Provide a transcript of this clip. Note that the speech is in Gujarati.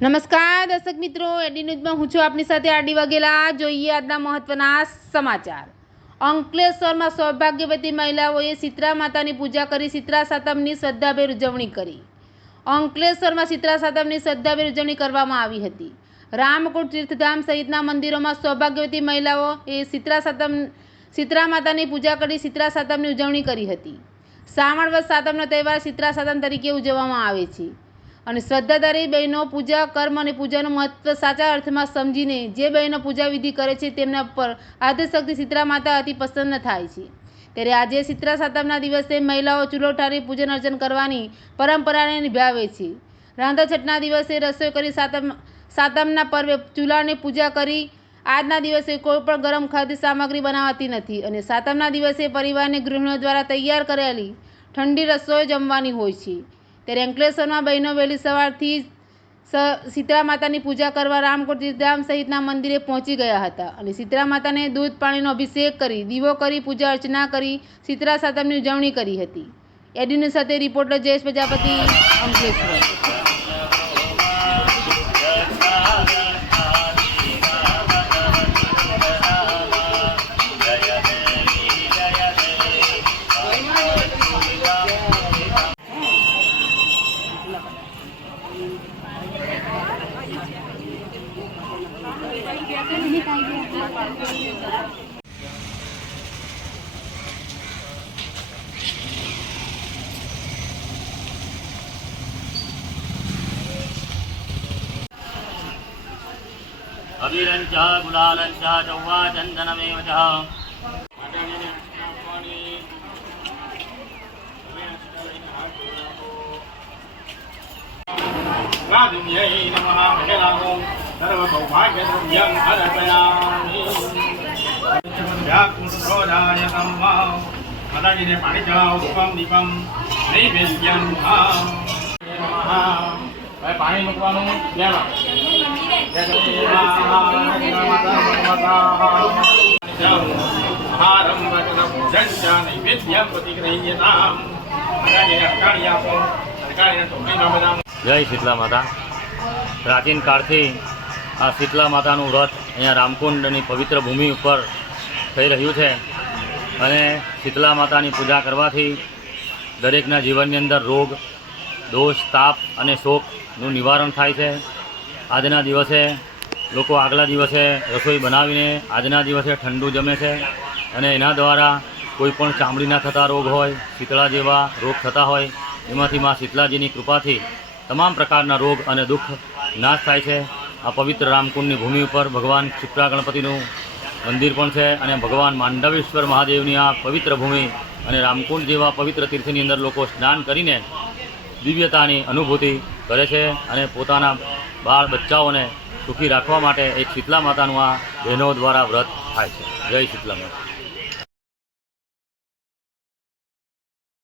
નમસ્કાર દર્શક મિત્રો, એડી ન્યૂઝમાં હું છું આપની સાથે આરડી વાઘેલા। જોઈએ આજના મહત્વના સમાચાર। અંકલેશ્વરમાં સૌભાગ્યવતી મહિલાઓએ શીતળા માતાની પૂજા કરી શીતળા સાતમની શ્રદ્ધાભેર ઉજવણી કરી। અંકલેશ્વરમાં શીતળા સાતમની શ્રદ્ધાભેર ઉજવણી કરવામાં આવી હતી। રામકુંડ તીર્થધામ સહિતના મંદિરોમાં સૌભાગ્યવતી મહિલાઓએ શીતળા માતાની પૂજા કરી શીતળા સાતમની ઉજવણી કરી હતી। શ્રાવણ વદ સાતમનો તહેવાર શીતળા સાતમ તરીકે ઉજવવામાં આવે છે અને શ્રદ્ધાધારી બહેનો પૂજા કર્મ અને પૂજાનું મહત્વ સાચા અર્થમાં સમજીને જે બહેનો પૂજા વિધિ કરે છે તેમના પર આદ્યશક્તિ શીતળા માતા અતિ પ્રસન્ન થાય છે। ત્યારે આજે શીતળા સાતમના દિવસે મહિલાઓ ચૂલો ઠારી પૂજન અર્ચન કરવાની પરંપરાને નિભાવે છે। રાંધાછઠના દિવસે રસોઈ કરી સાતમના પર્વે ચૂલાની પૂજા કરી આજના દિવસે કોઈ પણ ગરમ ખાદ્ય સામગ્રી બનાવાતી નથી અને સાતમના દિવસે પરિવારની ગૃહિણીઓ દ્વારા તૈયાર કરેલી ઠંડી રસોઈ જમવાની હોય છે। ત્યારે અંકલેશ્વરમાં બહેનો વહેલી સવારથી શીતળા માતાની પૂજા કરવા રામકુંડ તીર્થધામ સહિતના મંદિરે પહોંચી ગયા હતા અને શીતળા માતાને દૂધ પાણીનો અભિષેક કરી દીવો કરી પૂજા અર્ચના કરી શીતળા સાતમની ઉજવણી કરી હતી। એડીની સાથે રિપોર્ટર જયેશ પ્રજાપતિ, અંકલેશ્વર। अभिरंच गुलालंच चौवा चंदनमेव च राधिन्यै नमः मंगलां सर्वसौभाग्यद्रव्यं अर्पयामि। व्याकुंठोजाय तम्मा माताजीने पाणी चढ़ाओ धूपम दीपम नैवेद्यं नमः। पाणी મૂકવાનું લેવા જય શીતલા માતા। પ્રાચીન કાળથી આ શીતલા માતાનું વ્રત અહીંયા રામકુંડની પવિત્ર ભૂમિ ઉપર થઈ રહ્યું છે અને શીતલા માતાની પૂજા કરવાથી દરેકના જીવનની અંદર રોગ, દોષ, તાપ અને શોકનું નિવારણ થાય છે। આજના દિવસે લોકો આગલા દિવસે રસોઈ બનાવીને આજના દિવસે ઠંડુ જમે છે અને એના દ્વારા કોઈ પણ ચામડીના થતા રોગ હોય, શીતળા જેવા રોગ થતા હોય એમાંથી મા શીતલાજીની કૃપાથી તમામ પ્રકારના રોગ અને દુઃખ નાશ થાય છે। આ પવિત્ર રામકુંડની ભૂમિ ઉપર ભગવાન ક્ષિપ્રા ગણપતિનું મંદિર પણ છે અને ભગવાન માંડવેશ્વર મહાદેવની આ પવિત્ર ભૂમિ અને રામકુંડ જેવા પવિત્ર તીર્થની અંદર લોકો સ્નાન કરીને દિવ્યતાની અનુભૂતિ કરે છે અને પોતાના બાળ બચ્ચાઓને સુખી રાખવા માટે એક શીતલા માતાનું આ બહેનો દ્વારા વ્રત થાય છે। જય શીતલા માતા।